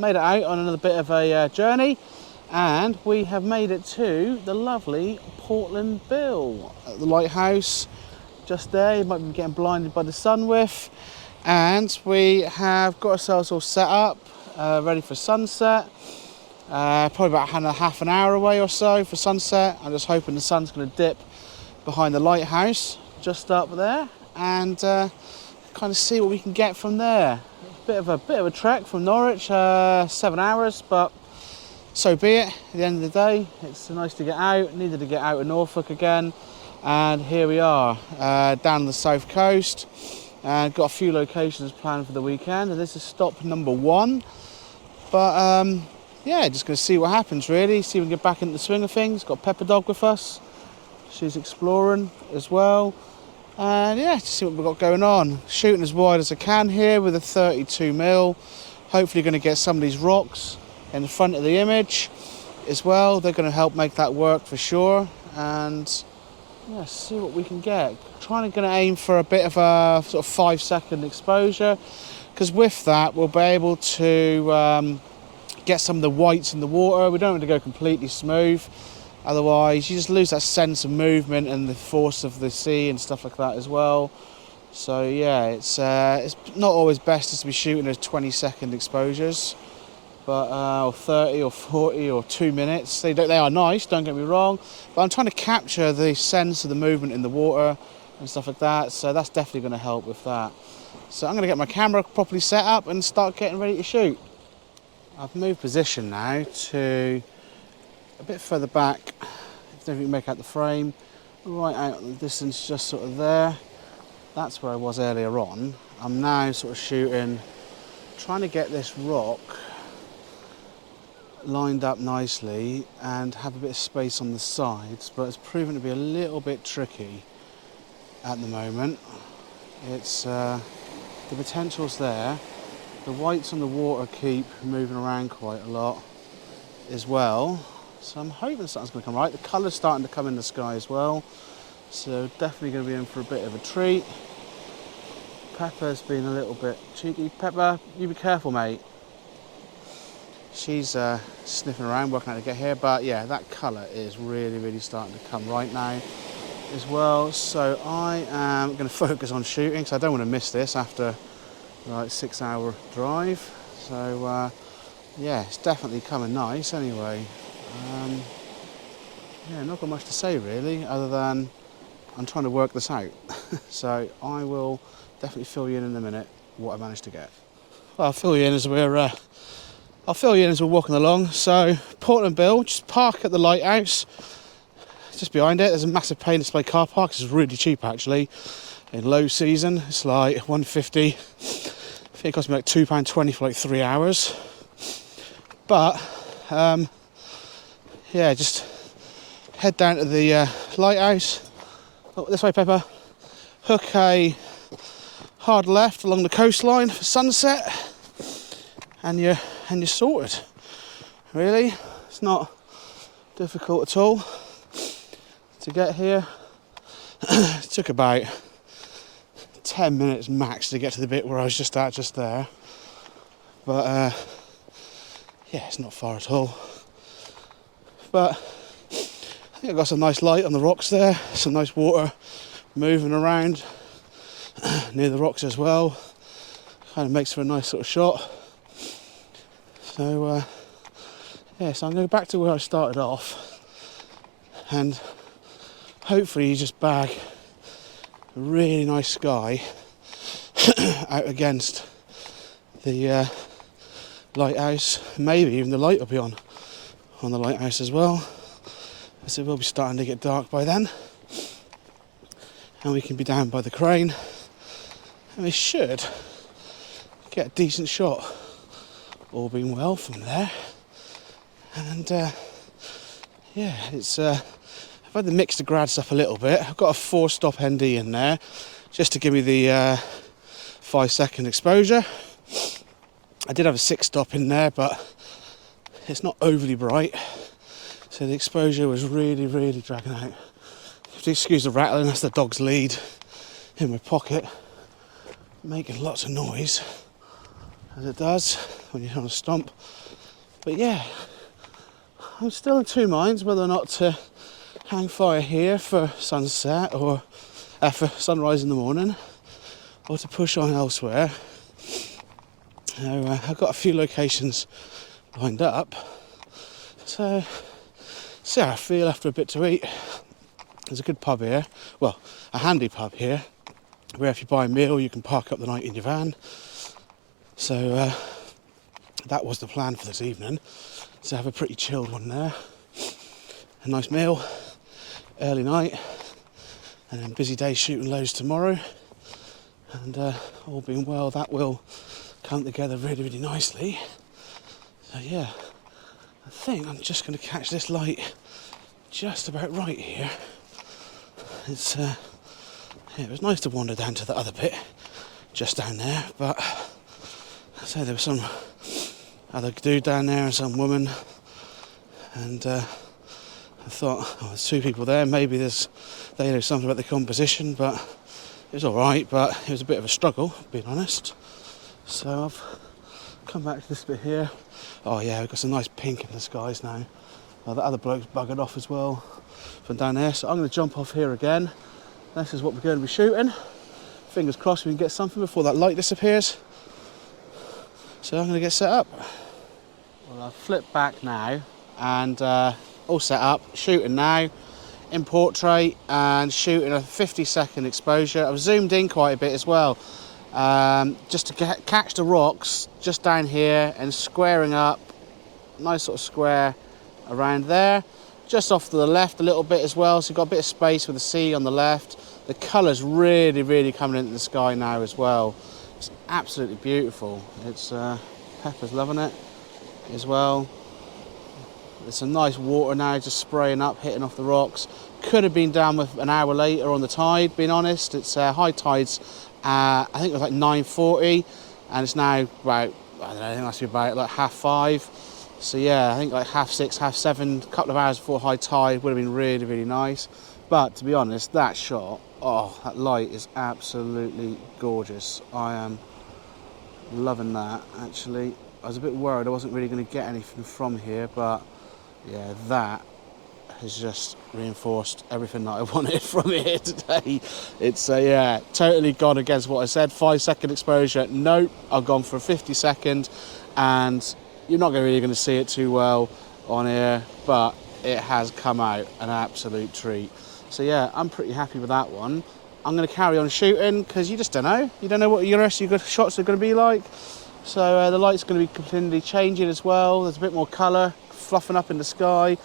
made it out on another bit of a journey, and we have made it to the lovely Portland Bill, the lighthouse just there. You might be getting blinded by the sun with, and we have got ourselves all set up, ready for sunset. Probably about half an hour away or so for sunset. I'm just hoping the sun's going to dip behind the lighthouse just up there, and kind of see what we can get from there. Bit of a trek from Norwich, 7 hours, but so be it. At the end of the day, it's nice to get out. Needed to get out of Norfolk again, and here we are down the south coast. Got a few locations planned for the weekend, and this is stop number 1. But yeah, just going to see what happens really. See if we can get back into the swing of things. Got Pepper Dog with us. She's exploring as well. And yeah, just see what we've got going on. Shooting as wide as I can here with a 32mm. Hopefully going to get some of these rocks in the front of the image as well. They're going to help make that work for sure. And yeah, see what we can get. Going to aim for a bit of a sort of 5-second exposure, because with that we'll be able to get some of the whites in the water. We don't want to go completely smooth. Otherwise, you just lose that sense of movement and the force of the sea and stuff like that as well. So yeah, it's not always best just to be shooting those 20-second exposures, but or 30 or 40 or 2 minutes. They are nice, don't get me wrong, but I'm trying to capture the sense of the movement in the water and stuff like that. So that's definitely going to help with that. So I'm going to get my camera properly set up and start getting ready to shoot. I've moved position now to a bit further back, if you can make out the frame, right out in the distance, just sort of there. That's where I was earlier on. I'm now sort of shooting, trying to get this rock lined up nicely and have a bit of space on the sides, but it's proven to be a little bit tricky at the moment. It's the potential's there. The whites on the water keep moving around quite a lot as well. So I'm hoping something's going to come right. The colour's starting to come in the sky as well. So definitely going to be in for a bit of a treat. Pepper's been a little bit cheeky. Pepper, you be careful, mate. She's sniffing around, working out to get here. But yeah, that colour is really starting to come right now as well. So I am going to focus on shooting, because I don't want to miss this after like 6-hour drive. So yeah, it's definitely coming nice anyway. Yeah, not got much to say really, other than I'm trying to work this out. So I will definitely fill you in a minute what I managed to get. Well, I'll fill you in as we're walking along. So Portland Bill, just park at the lighthouse. Just behind it, there's a massive pay and display car park. It's really cheap actually. In low season, it's like $150. I think it cost me like £2.20 for like 3 hours. But yeah, just head down to the lighthouse. Oh, this way, Pepper. Hook a hard left along the coastline for sunset, and you're sorted. Really, it's not difficult at all to get here. It took about 10 minutes max to get to the bit where I was just there. But yeah, it's not far at all. But I think I've got some nice light on the rocks there, some nice water moving around near the rocks as well. Kind of makes for a nice sort of shot. So yeah, so I'm going to go back to where I started off, and hopefully you just bag a really nice sky out against the lighthouse. Maybe even the light will be on the lighthouse as well, as it will be starting to get dark by then, and we can be down by the crane, and we should get a decent shot, all being well, from there. And yeah, it's I've had to mix the grad stuff a little bit. I've got a 4-stop ND in there just to give me the 5-second exposure. I did have a 6-stop in there, but it's not overly bright, so the exposure was really dragging out. If you excuse the rattling, that's the dog's lead in my pocket, making lots of noise. as it does when you're on a stomp. But yeah, I'm still in two minds whether or not to hang fire here for sunset or for sunrise in the morning, or to push on elsewhere. I've got a few locations lined up, so see how I feel after a bit to eat. There's a good pub here, well, a handy pub here, where if you buy a meal you can park up the night in your van. So that was the plan for this evening, to have a pretty chilled one there. A nice meal, early night, and then busy day shooting loads tomorrow. And all being well, that will come together really, really nicely. So yeah, I think I'm just going to catch this light just about right here. It's yeah, it was nice to wander down to the other bit, just down there, but I say there was some other dude down there and some woman, and I thought, oh, there's two people there, maybe they know something about the composition, but it was alright, but it was a bit of a struggle, being honest. So I've come back to this bit here. Oh yeah, we've got some nice pink in the skies now. The other bloke's buggered off as well from down there, so I'm going to jump off here again. This is what we're going to be shooting. Fingers crossed we can get something before that light disappears. So I'm going to get set up. Well, I've flipped back now and all set up, shooting now in portrait and shooting a 50-second exposure. I've zoomed in quite a bit as well, just to catch the rocks just down here and squaring up, nice sort of square around there. Just off to the left a little bit as well, so you've got a bit of space with the sea on the left. The colour's really, really coming into the sky now as well. It's absolutely beautiful. It's Pepper's loving it as well. There's some nice water now just spraying up, hitting off the rocks. Could have been down with an hour later on the tide, being honest. It's high tides, I think it was like 9:40, and it's now about, I don't know, I think it must be about like 5:30. So yeah, I think like 6:30, 7:30, a couple of hours before high tide would have been really, really nice. But to be honest, that shot, oh, that light is absolutely gorgeous. I am loving that, actually. I was a bit worried I wasn't really going to get anything from here, but yeah, that has just reinforced everything that I wanted from here today. It's yeah, totally gone against what I said. 5-second exposure, nope, I've gone for a 50-second, and you're not really going to see it too well on here, but it has come out an absolute treat. So yeah, I'm pretty happy with that one. I'm going to carry on shooting because you just don't know. You don't know what your rest of your shots are going to be like. So the light's going to be completely changing as well. There's a bit more colour fluffing up in the sky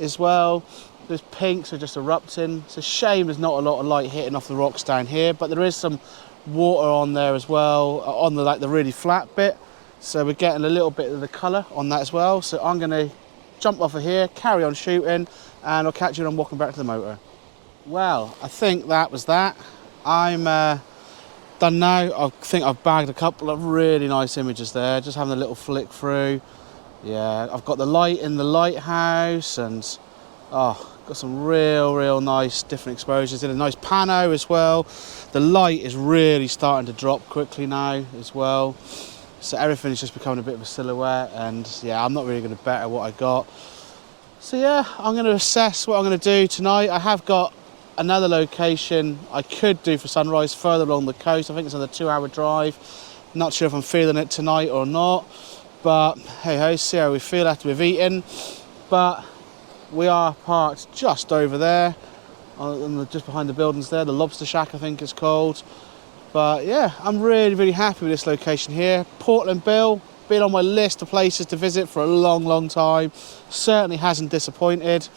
as well. There's pinks are just erupting. It's a shame there's not a lot of light hitting off the rocks down here, but there is some water on there as well, on the like the really flat bit. So we're getting a little bit of the colour on that as well. So I'm going to jump off of here, carry on shooting, and I'll catch you when I'm walking back to the motor. Well, I think that was that. I'm done now. I think I've bagged a couple of really nice images there, just having a little flick through. Yeah, I've got the light in the lighthouse, and oh, got some real nice different exposures. Did a nice pano as well. The light is really starting to drop quickly now as well. So everything is just becoming a bit of a silhouette, and yeah, I'm not really going to better what I got. So yeah, I'm going to assess what I'm going to do tonight. I have got another location I could do for sunrise further along the coast. I think it's on a 2-hour drive. Not sure if I'm feeling it tonight or not, but hey ho, see how we feel after we've eaten. But we are parked just over there, just behind the buildings there, the Lobster Shack I think it's called. But yeah, I'm really happy with this location here. Portland Bill, been on my list of places to visit for a long time. Certainly hasn't disappointed.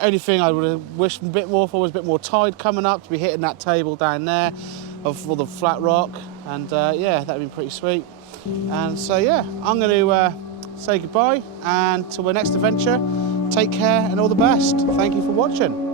Only thing I would have wished a bit more for was a bit more tide coming up to be hitting that table down there of all the flat rock. And yeah, that'd been pretty sweet. And so yeah, I'm going to say goodbye, and till my next adventure, take care and all the best. Thank you for watching.